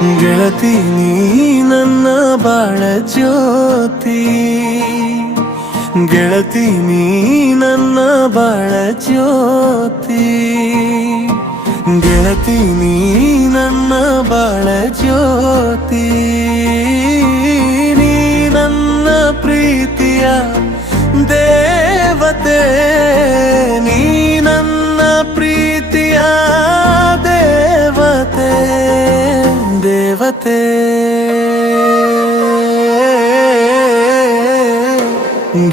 ಗೆಳತಿ, ನೀ ನನ್ನ ಬಾಳ ಜ್ಯೋತಿ. ಗೆಳತಿ, ನೀ ನನ್ನ ಬಾಳ ಜ್ಯೋತಿ. ಗೆಳತಿ, ನೀ ನನ್ನ ಬಾಳ ಜ್ಯೋತಿ. ನೀ ನನ್ನ ಪ್ರೀತಿಯ ದೇವತೆ. ದೇವತೆ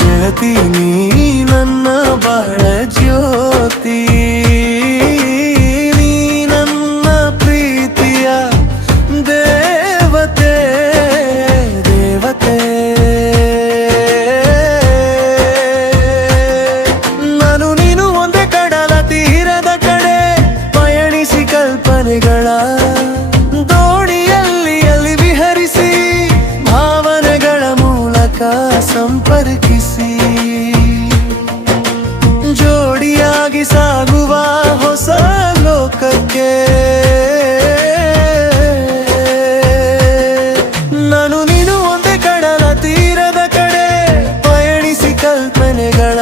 ಗೆಳತಿ ನೀ ನನ್ನ ಬಹಳ ಜ್ಯೋತಿ. ಮೂಲಕ ಸಂಪರ್ಕಿಸಿ ಜೋಡಿಯಾಗಿ ಸಾಗುವ ಹೊಸ ಲೋಕಕ್ಕೆ ನಾನು ನೀನು ಒಂದೇ ಕಡಲ ತೀರದ ಕಡೆ ಪಯಣಿಸಿ ಕಲ್ಪನೆಗಳ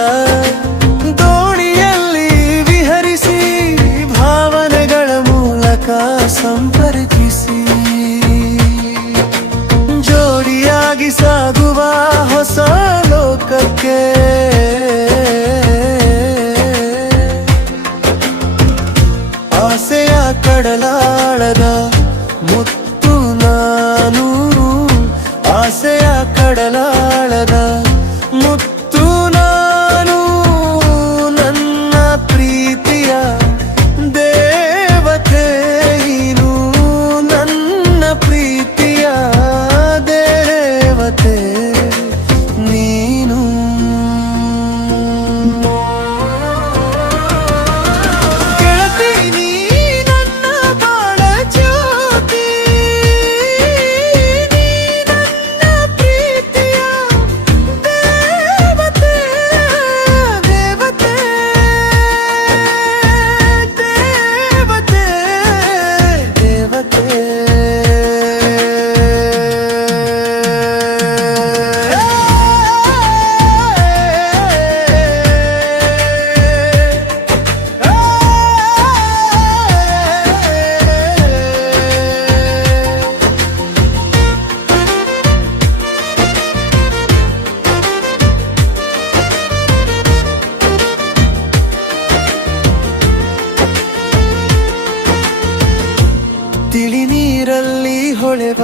ತಿಳಿ ನೀರಲ್ಲಿ ಹೊಳೆವ,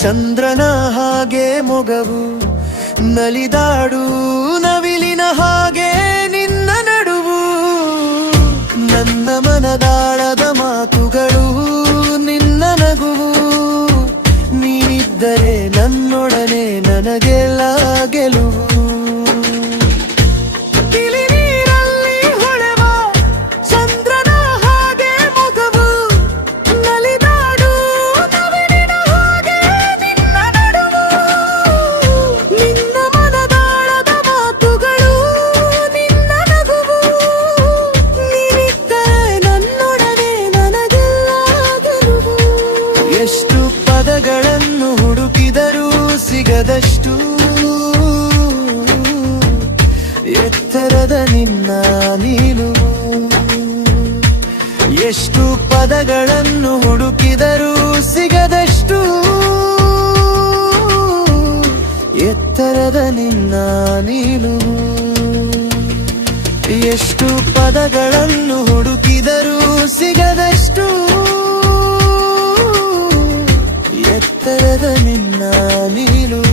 ಚಂದ್ರನ ಹಾಗೆ ಮೊಗವು, ನಲಿದಾಡು ನವಿಲಿನ ಹಾಗೆ ನಿನ್ನ ನಡುವು. ನನ್ನ ಮನದಾಳದ ಮಾತುಗಳು ನಿನ್ನ ನಗುವು. ನೀನಿದ್ದರೆ ನನ್ನೊಡನೆ ನನಗೆಲ್ಲ ಸಿಗದಷ್ಟು ಎತ್ತರದ ನಿನ್ನ ನೀನು. ಎಷ್ಟು ಪದಗಳನ್ನು ಹುಡುಕಿದರೂ ಸಿಗದಷ್ಟು ಎತ್ತರದ ನಿನ್ನ ನೀನು. ಎಷ್ಟು ಪದಗಳನ್ನು ಹುಡುಕಿದರೂ ಸಿಗದಷ್ಟು ಎತ್ತರದ ನಿನ್ನ ನೀನು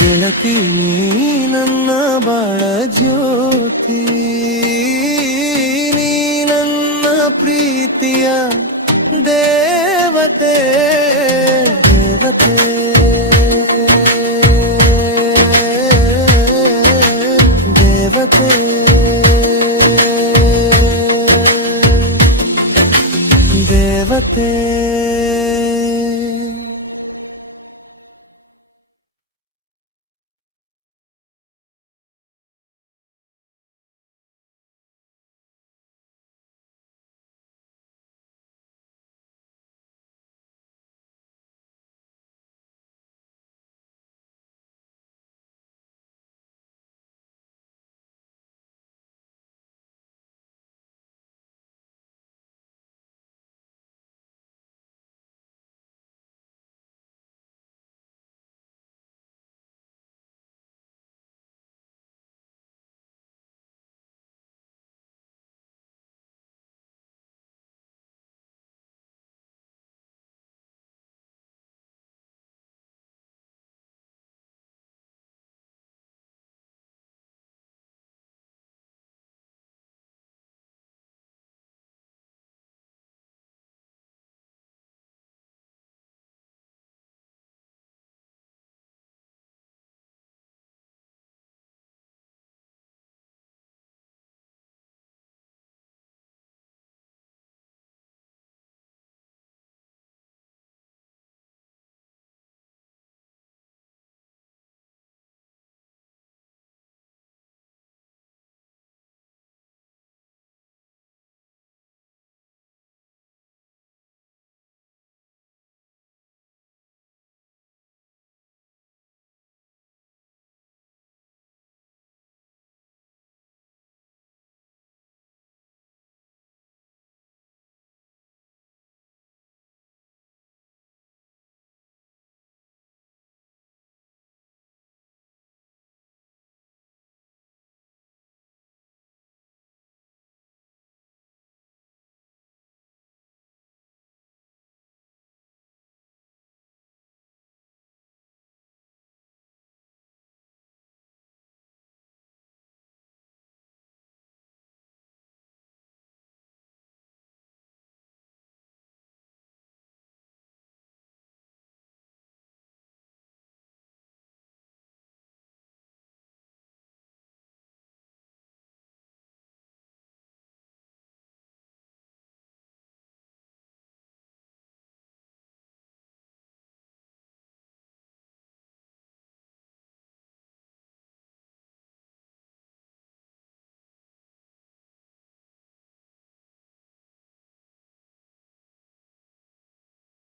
ಗೆಳತಿ ನೀ ನನ್ನ ಬಾಳ ಜ್ಯೋತಿ. ನೀ ನನ್ನ ಪ್ರೀತಿಯ ದೇವತೆ.